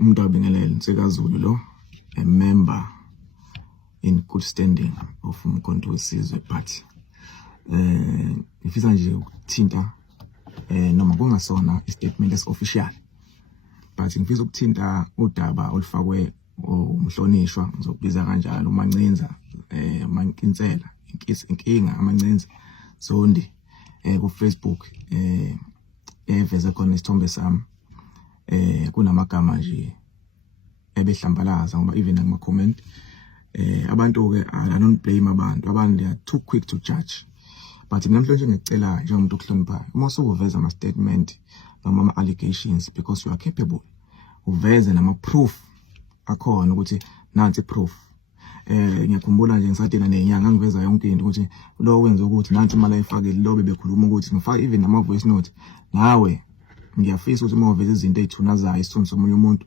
umuntu abingelele Nsekazulu lo, a member in good standing of Umkhonto Wesizwe Party. Ngifisa nje ukuthinta noma kungasona istatement esi-official, but ngifisa ukuthinta udaba olufakwe umhlonishwa ngizokubiza kanjalo uMancinza Mankinsela inkinga aMancinza Zondi ku Facebook eveze khona isithombe sami kunamagama nje ebehlambalaza ngoba even ngama comment abantu ke I don't blame abantu they are too quick to judge, but mina mhlonje ngicela njengomuntu okuhloniphayo uma usuveza ama statement noma ama allegations because you are capable uveze nama proof akhona ukuthi nansi proof. Ngiyakhumbula nje ngisadina nenyanga ngiveza yonke into ukuthi lo wenze ukuthi nansi imali ayifakile lo bebekhuluma ukuthi ngifaka even ama voice note. Nawe ngiyafisa ukuthi uma uveza izinto ezithunazayo isithunzi somunye umuntu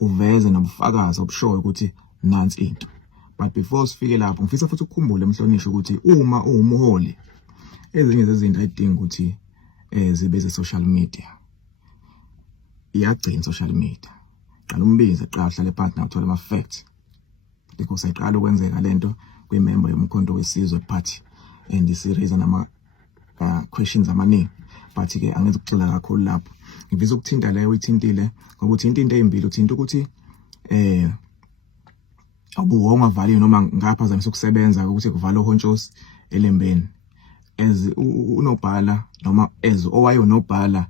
uveze nobufakazi obushoyo ukuthi nansi into. But before sifike lapho ngifisa futhi ukukhumbula emhlonishwa ukuthi uma uwumuholi ezinye zezinto ayidinga ukuthi zibe ze social media iyagcina social media qala umbize qala uhlale phansi na uthola ama facts because ayiqala ukwenzeka lento kwimember yomkhonto wesizwe party and isiraise nama questions amaningi, but ke angeze ukuxoxa kakhulu lapho. Ngifisa ukuthinta leyo uyithintile ngokuthi into ezimbili uthinta ukuthi abuwonga value noma ngaphazamisa ukusebenza ukuthi kuvala uHontshose elembeni as unobhala noma as owayonobhala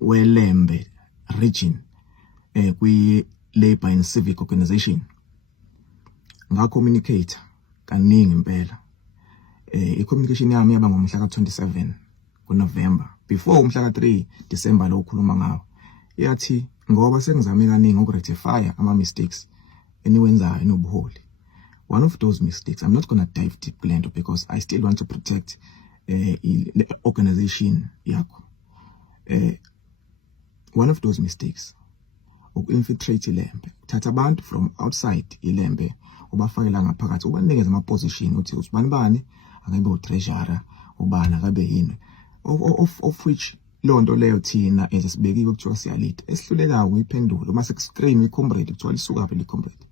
weLembe region kwi Labour and Civic Organization nga communicate kaningi impela. I-communication yami yaba ngomhla ka-27 kuNovember before umhla ka-3 December lo ukhuluma ngawo yathi ngoba sengizame kaningi ukurectify ama mistakes eniwenzayo enobuholi. One of those mistakes, I'm not going to dive deep into because I still want to protect the organization yakho. One of those mistakes uku-infiltrate iLembe, uthatha abantu from outside iLembe ubafakela ngaphakathi ubanikeza ama position uthi usibani bani akabe utreasurer ubani akabe yini of which lonto leyo thina esibekile ukuthiwa siyalida esihluleka ukuyiphendula uma sekuscream icomrade kuthiwa lisuka phela icomrade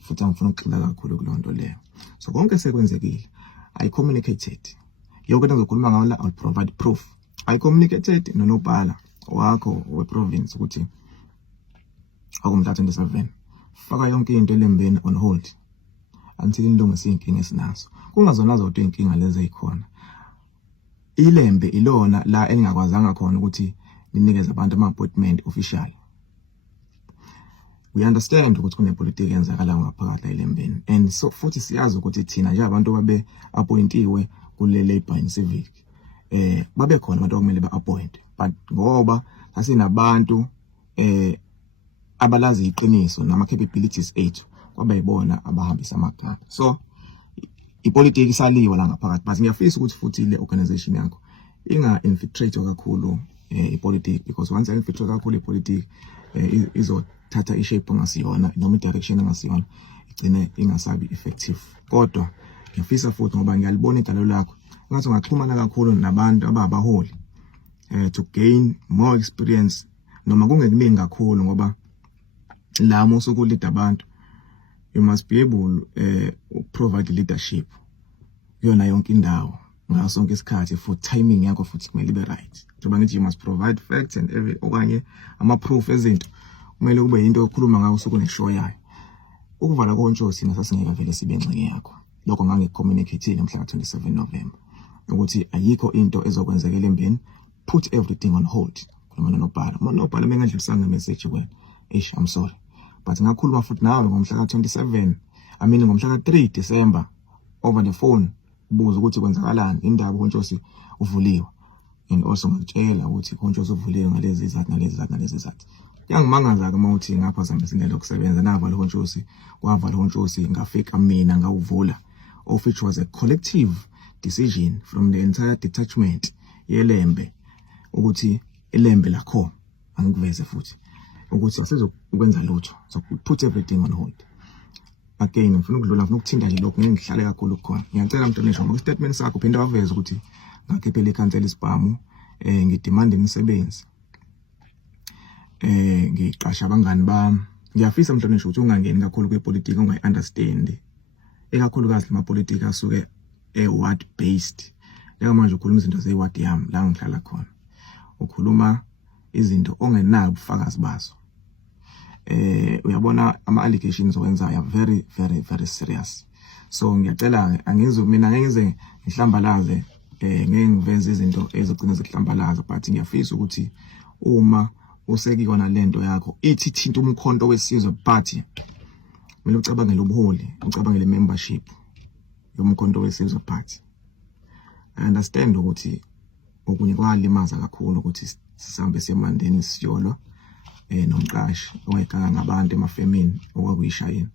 futhi angifuna ukuxila kakhulu kulonto leyo. So konke sekwenzekile I communicated yonke into engizokhuluma ngayo la I'll provide proof. I communicated nonobhala wakho weprovince ukuthi akumhla 27 faka yonke into eLembeni on hold until ilungise inkinga esinazo. Kungazona zonke inkinga lezi ezikhona. iLembe ilona la elingakwazanga khona ukuthi ninikeze abantu ama appointment official. We understand ukuthi kunepolitiki yenzakala ngaphakathi eLembeni and so futhi siyazi ukuthi thina nje abantu babe appointiwe kule Labour and Civic babe khona abantu okumele ba appoint, but ngoba asinabantu abalazi iqiniso nama capabilities ethu kwaba yibona abahambisa amagama. So ipolitiki isaliwa la ngaphakathi, but ngiyafisa ukuthi futhi le organization yakho inga infiltrate kakhulu ipolitiki because once infiltrate kakhulu ipolitiki izothatha ishape ongasiyona noma direction engasiyona igcine ingasabi effective. Kodwa ngiyafisa futhi ngoba ngiyalibona igalo lakho ngathi ungaxhumana kakhulu nabantu ababaholi to gain more experience noma kungekuningi kakhulu ngoba la musukulida abantu you must be able provide leadership yona yonke indawo ngaso sonke isikhathi for timing yakho futhi kumele ibe right. Njengoba ngithi you must provide facts and every okanye ama proof ezinto kumele kube into okhuluma ngayo usuku neshow yayo. Ukuvala koNtshose sina sasingeke vele sibe ngxenye yakho. Lokho ngangicommunicate mhla ka-27 November ukuthi ayikho into ezokwenzeka eLembeni, put everything on hold. Khuluma nobhala mengandlisanga message wena I'm sorry, but ngakhuluma futhi nawe ngomhla ka-27 ngomhla ka-3 December over the phone ubuza ukuthi kwenzakalani indaba uNtshose uvuliwe and also ngakutshela ukuthi uNtshose uvuliwe ngalezi izathu. Yangimangaza ke mawuthi ngaphazamisile lokusebenza navala uNtshose kwavala uNtshose ngafika mina ngawuvula, of which was a collective decision from the entire detachment yeLembe ukuthi iLembe lakho angikuveze futhi ukuthi asizokwenza lutho, so put everything on hold. Again ngifuna ukuthinta nje lokho ngihlale kakhulu khona. Ngiyacela Mhlonishwa ngoba statement sakho phinde waveza ukuthi ngakhiphela ikhansela isibhamu ngidemand imisebenzi ngiqasha abangani bami ngiyafisa mhlonishwa ukuthi ungangeni kakhulu kwepolitiki ungayi-understand ekakhulukazi lama politiki asuke ward based. Njengoba manje ukhuluma izinto ze-ward yami la ngihlala khona, ukhuluma izinto ongenabo ubufakazi bazo. Uyabona ama-allegations owenzayo very very serious. So ngiyacela mina ngeke ngize ngihlambalaze ngeke ngiveze izinto ezigcina zihlambalaza, but ngiyafisa ukuthi uma usekuyona lento yakho ithi thinta umkhonto wesizwe party, mina ucabangele ubuholi, ucabangele membership yomkhonto wesizwe party. I understand ukuthi okunye kwalimaza kakhulu ukuthi sihambe semandeni siyolwa nomqashi owayekanga ngabantu emafemini okwakuyishayini.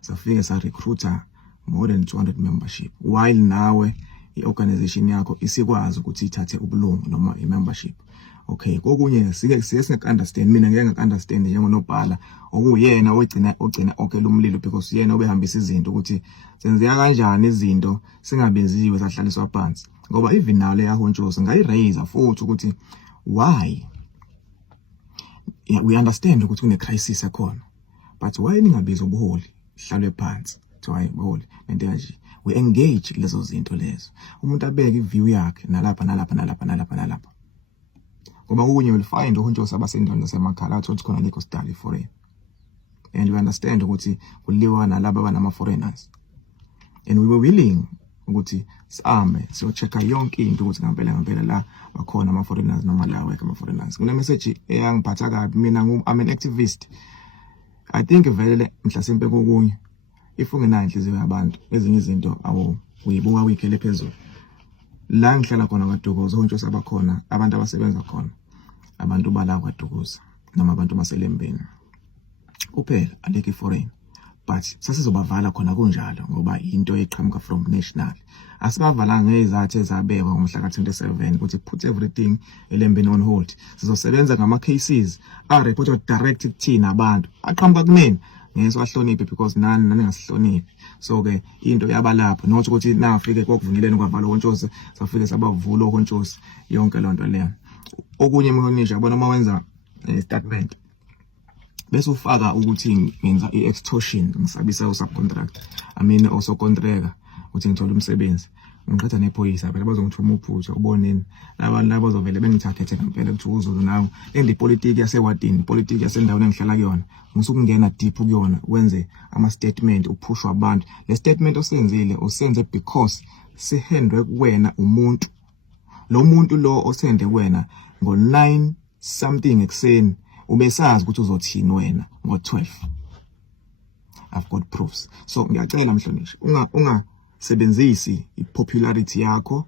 Safike sa recruiter more than 200 membership, while nawe i-organization yakho isikwazi ukuthi ithathe ubulungu noma i-membership. Okay, kokunye sike singeke-understand, mina ngeke ngeke-understand njengonobhala okuyena ogcina okela umlilo, because yena obehambisa izinto ukuthi senzeka kanjani izinto singabenziwe sahlaliswa phansi. Ngoba even nayo le yahontshosi ngayi-raise futhi ukuthi why. Yeah, we understand ukuthi kune crisis ekhona, but why ningabizwa ubuholi hlalwe phansi kuthiwa buholi nento kanje. We engage lezo zinto lezo, umuntu abeke iview yakhe nalapha. Ngoba kunye will find uhontshosi abasendaweni zasemakhaya athi khona legal study foreign, and we understand ukuthi kuliwa nalabo abanama foreigners, and we were willing ukuthi sihambe siyochecka yonke into ukuthi ngempela la bakhona ama foreigners noma la weke ama foreigners. Kune message eyangiphatha kabi mina, I'm an activist. I think vele mhlasimpe kokunye if ungenayo inhliziyo yabantu ezinye izinto uyibuka uyikhele phezulu. La ngihlala khona kwaDukuza uhontshosi abakhona, abantu abasebenza khona, abantu bala kwaDukuza noma abantu baselembeni kuphela, aleke foreign. But sasizobavala khona kunjalo ngoba into eqhamuka from national. Asibavala ngezathu ezabekwa ngomhla ka-27 ukuthi put everything elembeni on hold. Sizosebenza ngama cases reported direct kuthina abantu aqhamuka kunini ngeso ahloniphe, because nani ngasihloniphi. So ke into yabalapha not ukuthi nafike kokuvunileni kwavala uhontshosi safike sabavula uhontshosi yonke lonto leyo. Okunye mhonisha yabona uma wenza statement bese ufaka ukuthi ngenza i-extortion, ngisabisa u-subcontract, also contractor ukuthi ngithola umsebenzi, ngiqhatha nephoyisa phela bazongithuma uphutha uboneni labantu labo bazovele bengithathe ngempela ukuthi uZulu nawo lendi politiki yasewadini, politiki yasendaweni engihlala kuyona, ngusukungena deep kuyona wenze ama statement uphushwa abantu. Le statement osenzile usenze because sihendwe kuwena umuntu, lo muntu lo osende kuwena ngo-9 something ekseni ubesazi ukuthi uzothini wena ngo-12. I've got proofs. So ngiyacela mhlonishwa ungasebenzisi i-popularity yakho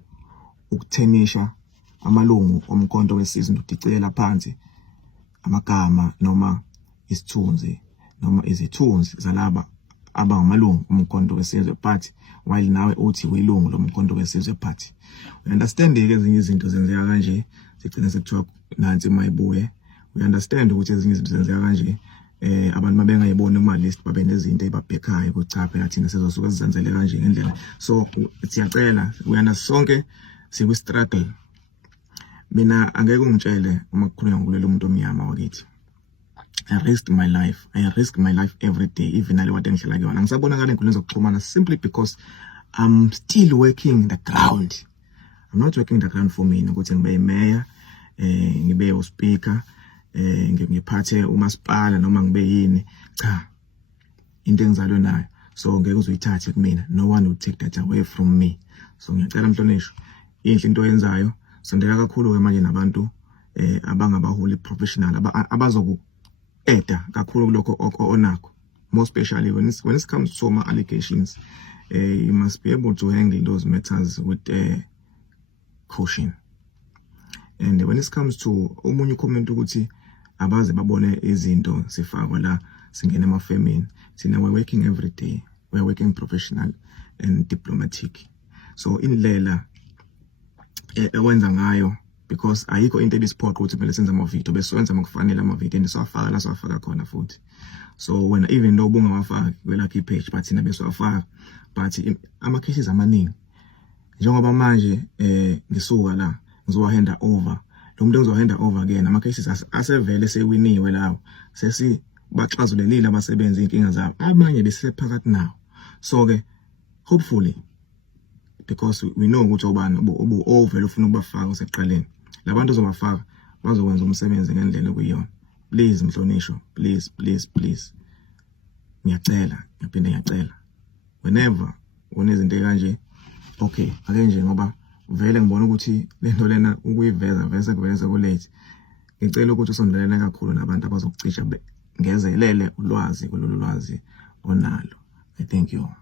ukuthenisha amalungu omkhonto wesizwe nodicela phansi amagama noma isithunzi noma izithunzi zalaba abangamalungu omkhonto wesizwe party, while nawe uthi uyilungu lomkhonto wesizwe party. We understand ezinye izinto zenzeka kanje sigcina sekuthiwa nansi mayibuye. We understand ukuthi ezinye izinto zenzeka kanje abantu mabengayibona kuma list babe nezinto ebabhekayo ukuthi cha phela thina sizosuka sizenzele kanje ngendlela. So siyacela uyana sonke siku struggle. Mina angeke ungitshele uma kukhulunywa ngokulela umuntu omnyama wakithi. I risk my life every day, even nale wade ngihlala kuyona. Ngisabonakala enkundleni zokuxhumana simply because I'm still working the ground. I'm not working the ground for mina ukuthi ngibe mayor, ngibe uspeaker, ngiphathe umasipala noma ngibe yini. Cha, into engizalwe nayo, so ngeke uzuyithathe kumina. No one will take that away from me. So ngiyacela mhlonishwa, inhle into oyenzayo, sondela kakhulu ke manje nabantu abangabaholi professional abazoku-eda kakhulu kulokho onakho, more especially when it comes to my allegations. You must be able to handle those matters with caution. And when it comes to omunye comment ukuthi abaze babone izinto sifakwa la singena emafemini, sina we're working every day, we're working professional and diplomatic. So indlela ewenza ngayo, because ayikho into ebisiphoqa ukuthi kumele senze ama-video, besenza makufanele ama-video and siwafaka la siwafaka khona futhi. So when even though bungawafaki kwelakhi page but thina besiwafaka, but ama-cases amaningi njengoba manje ngisuka la ngizowa hand over lo muntu engizohanda over again ama cases asevele sewiniwe lawo baxazulelile abasebenzi inkinga zabo amanye besephakathi nawo. So ke hopefully, because we know ukuthi obani ovela ufuna ukubafaka usekuqaleni, labantu uzobafaka bazokwenza umsebenzi ngendlela okuyiyona. Please Mhlonishwa, please ngiyacela, ngiphinde ngiyacela, whenever unezinto kanje, okay ake nje ngoba vele ngibona ukuthi lento lena ukuyiveza vese kuveze ku late, ngicela ukuthi usondelene kakhulu nabantu abazokucisha ngezelele ulwazi kulolu lwazi onalo. I thank you.